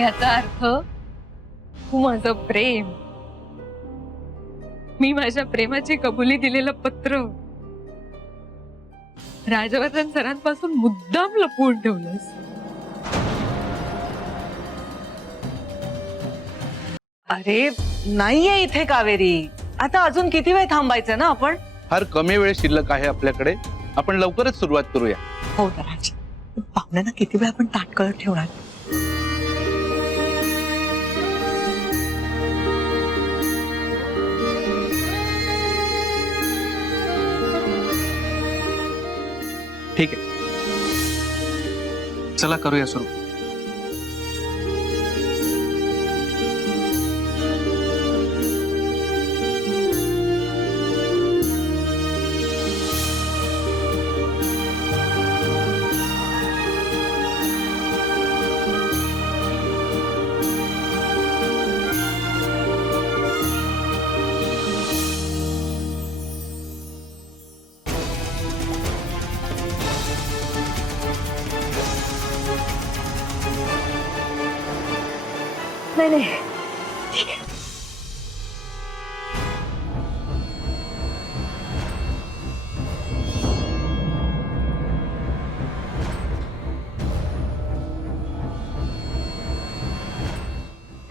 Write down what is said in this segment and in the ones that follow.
याचा अर्थ तू माझं प्रेम, मी माझ्या प्रेमाची कबुली दिलेलं पत्र राजवर्धन सरांपासून मुद्दाम लपवून ठेवलंस. अरे नाहीये इथे कावेरी. आता अजून किती वेळ थांबायचं ना आपण? फार कमी वेळ शिल्लक आहे आपल्याकडे. आपण लवकरच सुरुवात करूया. हो ना राज, पाहुण्यांना किती वेळ आपण ताट करत ठेवणार? ठीक आहे, चला करूया सुरू. नाही नाही,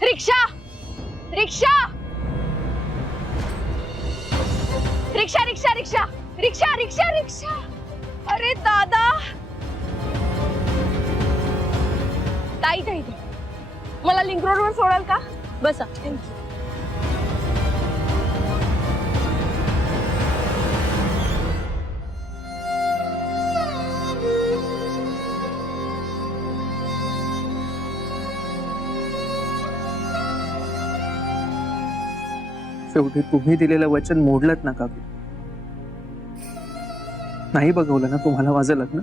रिक्षा रिक्षा रिक्षा रिक्षा रिक्षा रिक्षा रिक्षा रिक्षा. अरे दादा, ताई ताई ताई, मला लिंक रोडवर सोडाल का? बसा. थँक्यू. शेवटी तुम्ही दिलेलं वचन मोडलत ना काकी. नाही बघवलं ना तुम्हाला माझं लग्न.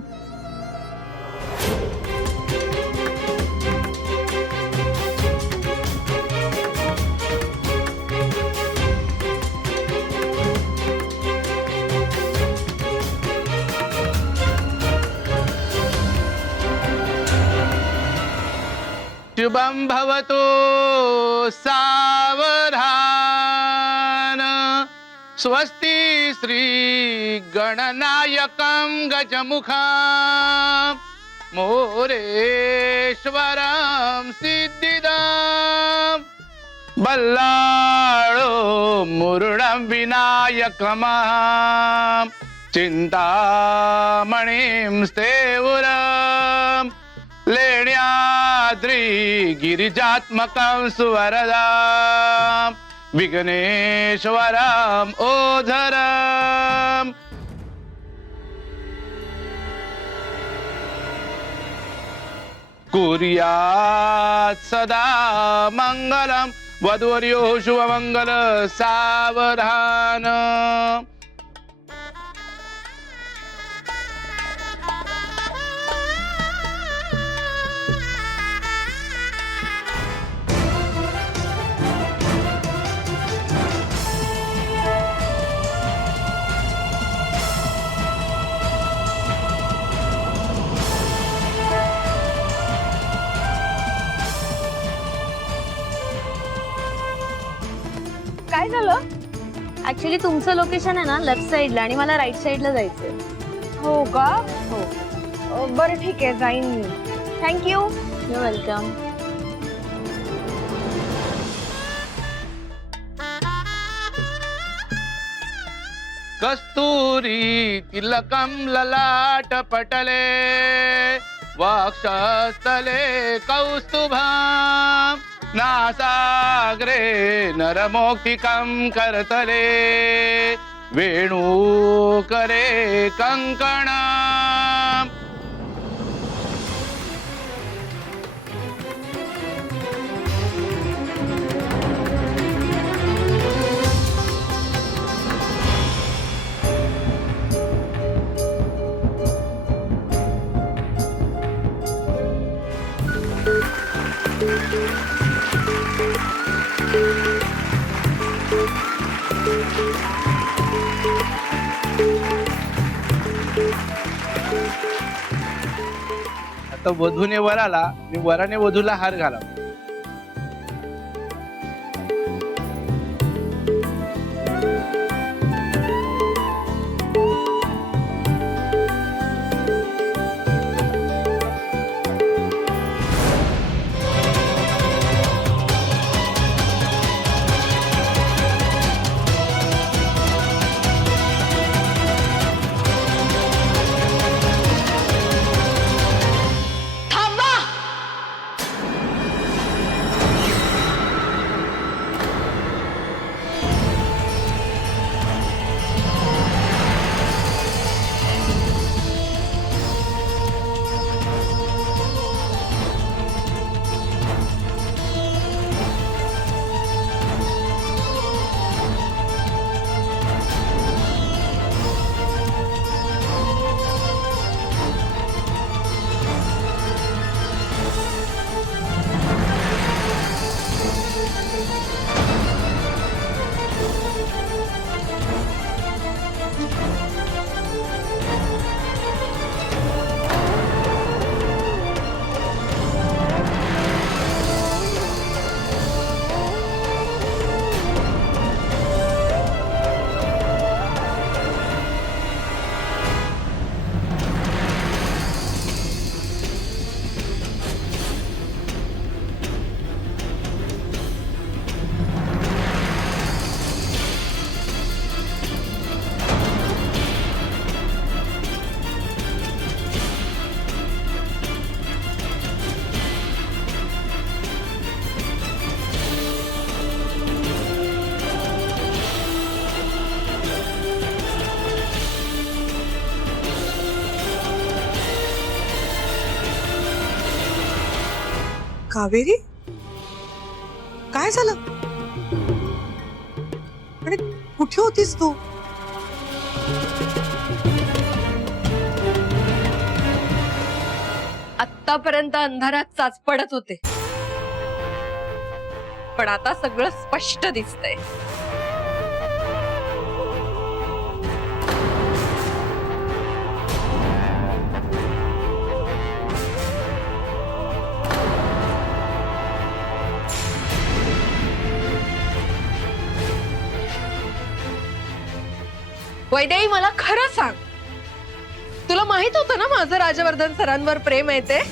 शुभम भवतु सावधान. स्वस्ति श्री गणनायकं गजमुखं मोरेश्वरं सिद्धिदं बल्लाळो मुरुडं विनायकमं चिंतामणिं स्थेवरं लेण्याद्री गिरिजात्मकं सुवरदां विघ्नेश्वरं ओझरं. कुर्यात् सदा मंगलम. वधूवर्यो शुभमंगल सावधान. काय झालं? ऍक्च्युली तुमचं लोकेशन आहे ना लेफ्ट साइडला आणि मला राईट साइडला जायचंय. हो का? हो. बरं ठीक आहे, जाईन मी. थँक्यू. You welcome. कस्तूरी तिलकं ललाट पटले वक्षस्थले कौस्तुभं नासाग्रे नरमौक्तिकं करतले वेणुकरे कंकणं. आता वधूने वराला आणि वराने वधूला हार घालावा. कावेरी काय झालं आणि कुठे होतीस तू? आतापर्यंत अंधारात चाचपडत होते, पण आता सगळं स्पष्ट दिसतंय. वैदेही, मला खरं सांग, तुला माहित होतं ना माझं राजवर्धन सरांवर प्रेम आहे ते?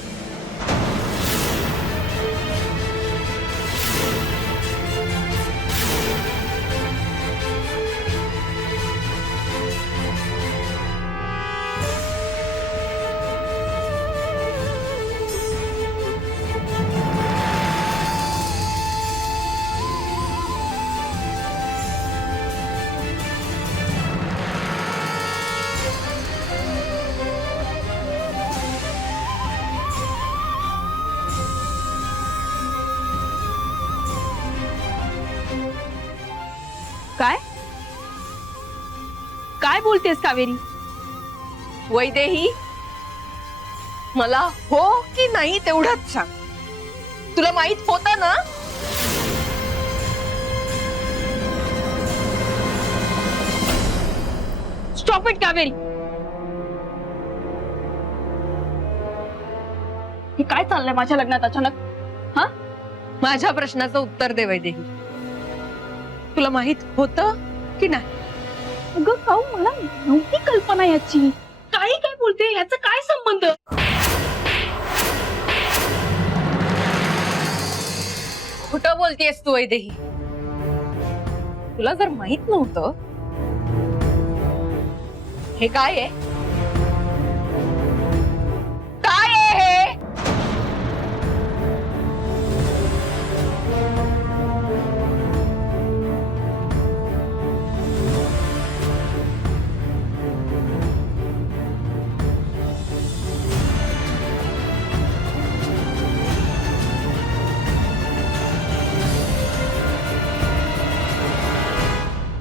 काय काय बोलतेस कावेरी? वैदेही, मला हो की नाही तेवढंच सांग. तुला माहित होतं ना? Stop it Kaveri. हे काय चाललंय माझ्या लग्नात अचानक? हा, माझ्या प्रश्नाचं उत्तर दे वैदेही. तुला माहित होतं की नाही? अगं काऊ, मला नव्हती कल्पना याची. काही काय बोलते, याचा काय संबंध? खोटं बोलतेस तू वैदेही. तुला जर माहित नव्हतं हे काय आहे, काय आहे हे?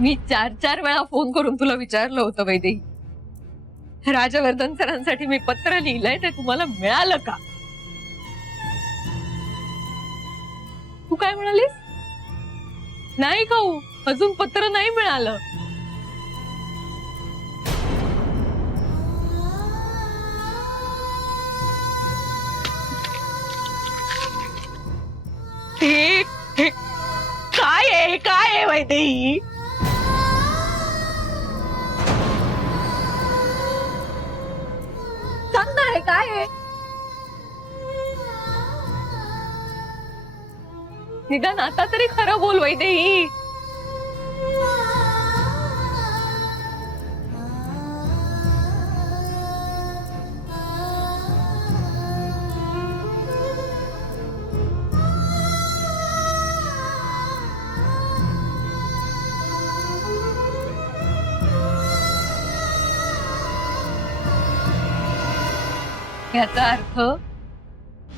मी 4 वेळा फोन करून तुला विचारलं होतं वैदेही, राजवर्धन सरांसाठी मी पत्र लिहिलंय ते तुम्हाला मिळालं का? तू काय म्हणालीस? नाही खाऊ, अजून पत्र नाही मिळालं. हे काय आहे वैदेही? सांग ना, हे काय आहे? निदान आता तरी खरं बोल वैदेही. याचा अर्थ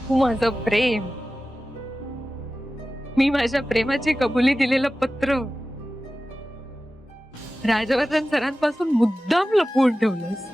तू माझं प्रेम, मी माझ्या प्रेमाची कबुली दिलेलं पत्र राजवर्धन सरांपासून मुद्दाम लपवून ठेवलंस.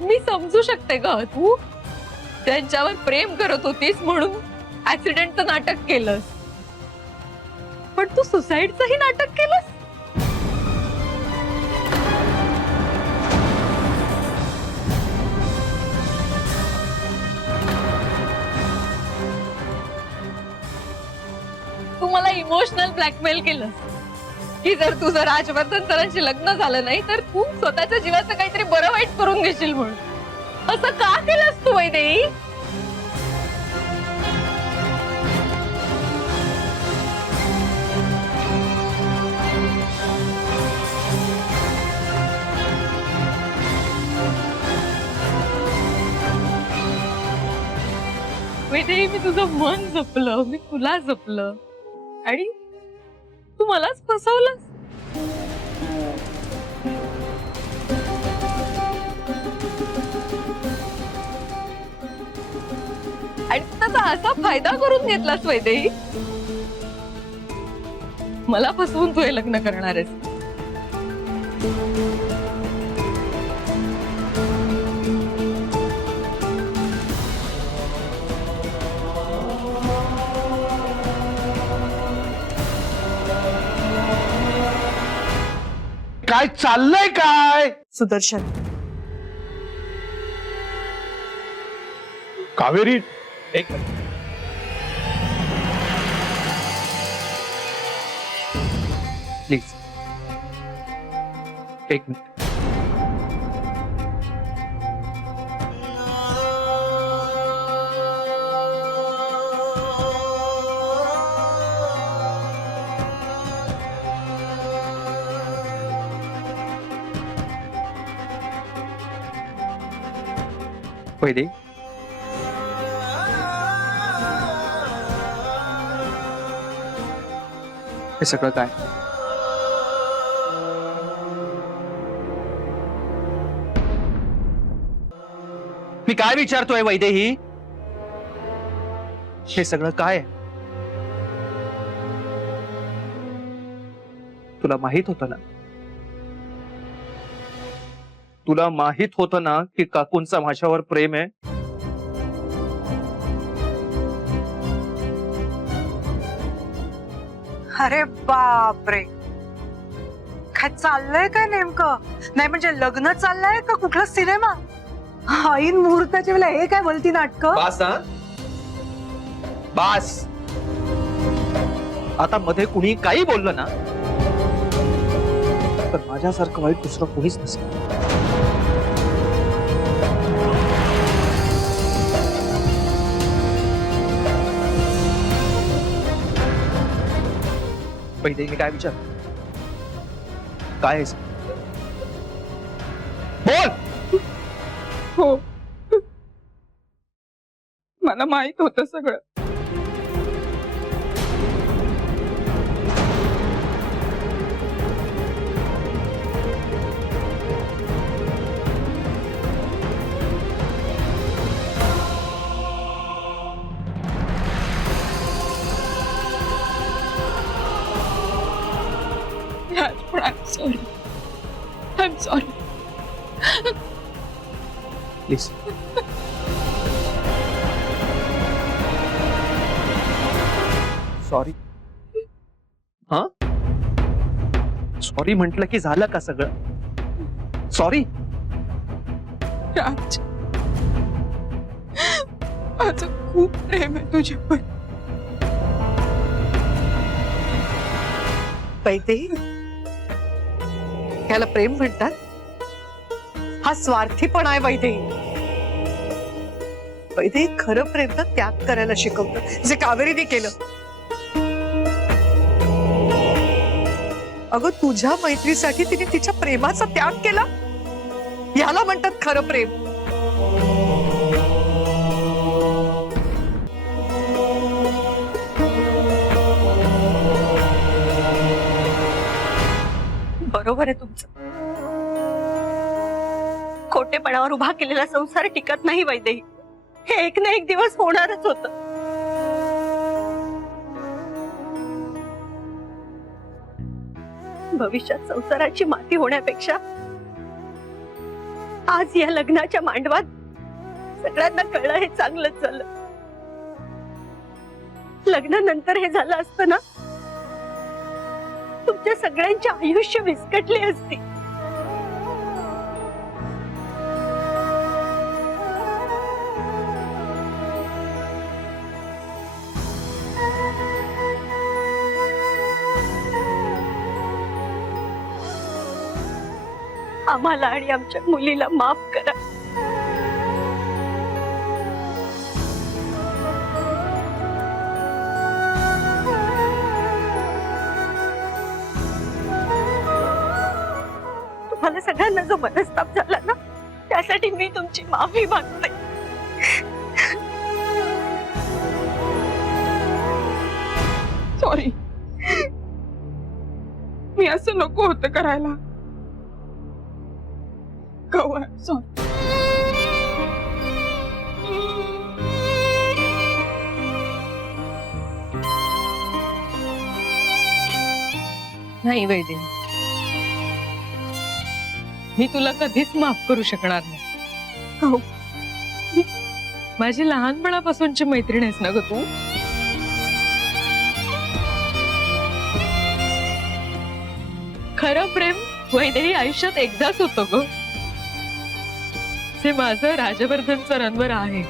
मी समजू शकते ग, तू त्यांच्यावर प्रेम करत होतीस म्हणून ऍक्सिडेंटचं नाटक केलंस, पण तू सुसाईडचंही नाटक केलंस. तू मला इमोशनल ब्लॅकमेल केलंस की जर तुझं राजवर्धन सरांशी लग्न झालं नाही तर तू स्वतःच्या जीवाचं काहीतरी बरं वाईट करून घेशील म्हणून. असं का केलंस तू वैदेही? वैदेही मी तुझं मन जपलं, मी तुला जपलं आणि तू मलाच फसवलंस. आणि त्याचा असा फायदा करून घेतलास वैदेही. मला फसवून तू हे लग्न करणार आहेस. काय चाललंय काय? सुदर्शन, कावेरी एक मिनिट. प्लीज एक मिनिट. वैदे, हे सगळं काय? मी काय विचारतोय वैदेही? हे सगळं काय आहे? तुला माहित होतं ना, तुला माहित होतं ना की काकूंचा माझ्यावर प्रेम आहे. अरे बापरे, काय चाललंय काय नेमकं? नाही म्हणजे लग्न चाललंय का कुठला सिनेमा? ऐन मुहूर्ताच्या वेळेला हे काय बोलती नाटकं? बास हा? बास. आता मध्ये कुणी काही बोललं ना तर माझ्यासारखं वाईट दुसरं कोणीच नसेल. पहिले मी काय विचार काय आहे? बोल. हो, मला माहित होतं सगळं. I'm sorry. I'm sorry. Please. Sorry. हा, सॉरी म्हटलं की झालं का सगळं? सॉरी. राज, माझं खूप प्रेम आहे तुझ्यावर. वैदेही, याला प्रेम म्हणतात? हा स्वार्थीपणा आहे वैदेही. वैदेही, खरं प्रेम तर त्याग करायला शिकवतं, जे कावेरीने केलं. अगं, तुझ्या मैत्रीसाठी तिने तिच्या प्रेमाचा त्याग केला, याला म्हणतात खरं प्रेम. बरोबर आहे तुमचं. खोटेपणावर उभा केलेला संसार टिकत नाही वैदेही. हे एक ना एक दिवस होणारच होतं. भविष्यात संसाराची माती होण्यापेक्षा आज या लग्नाच्या मांडवात सगळ्यांना कळलं हे चांगलंच झालं. लग्नानंतर हे झालं असतं ना, तुमच्या सगळ्यांचे आयुष्य विस्कटले असते. आम्हाला आणि आमच्या मुलीला माफ करा. तुम्हाला सगळ्यांना जो मनस्ताप झाला ना, त्यासाठी मी तुमची माफी मागते. सॉरी. मी असं नको होतं करायला. सॉरी. नाही वैदे, मी तुला कधीच माफ करू शकणार नाही. हो. माझी लहानपणापासूनची मैत्रीण आहेस ना ग तू. खरं प्रेम वैदेही आयुष्यात एकदाच होतं ग, जे माझं राजवर्धन सरांवर आहे.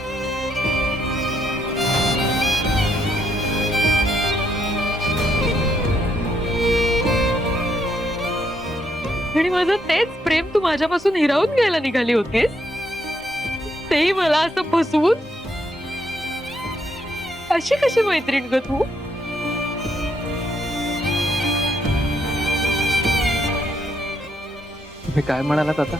आणि माझं तेच प्रेम तू माझ्यापासून हिरावून घ्यायला निघाली होतीस, तेही मला असं फसवून. अशी कशी मैत्रीण ग तू. तुम्ही काय म्हणालात आता?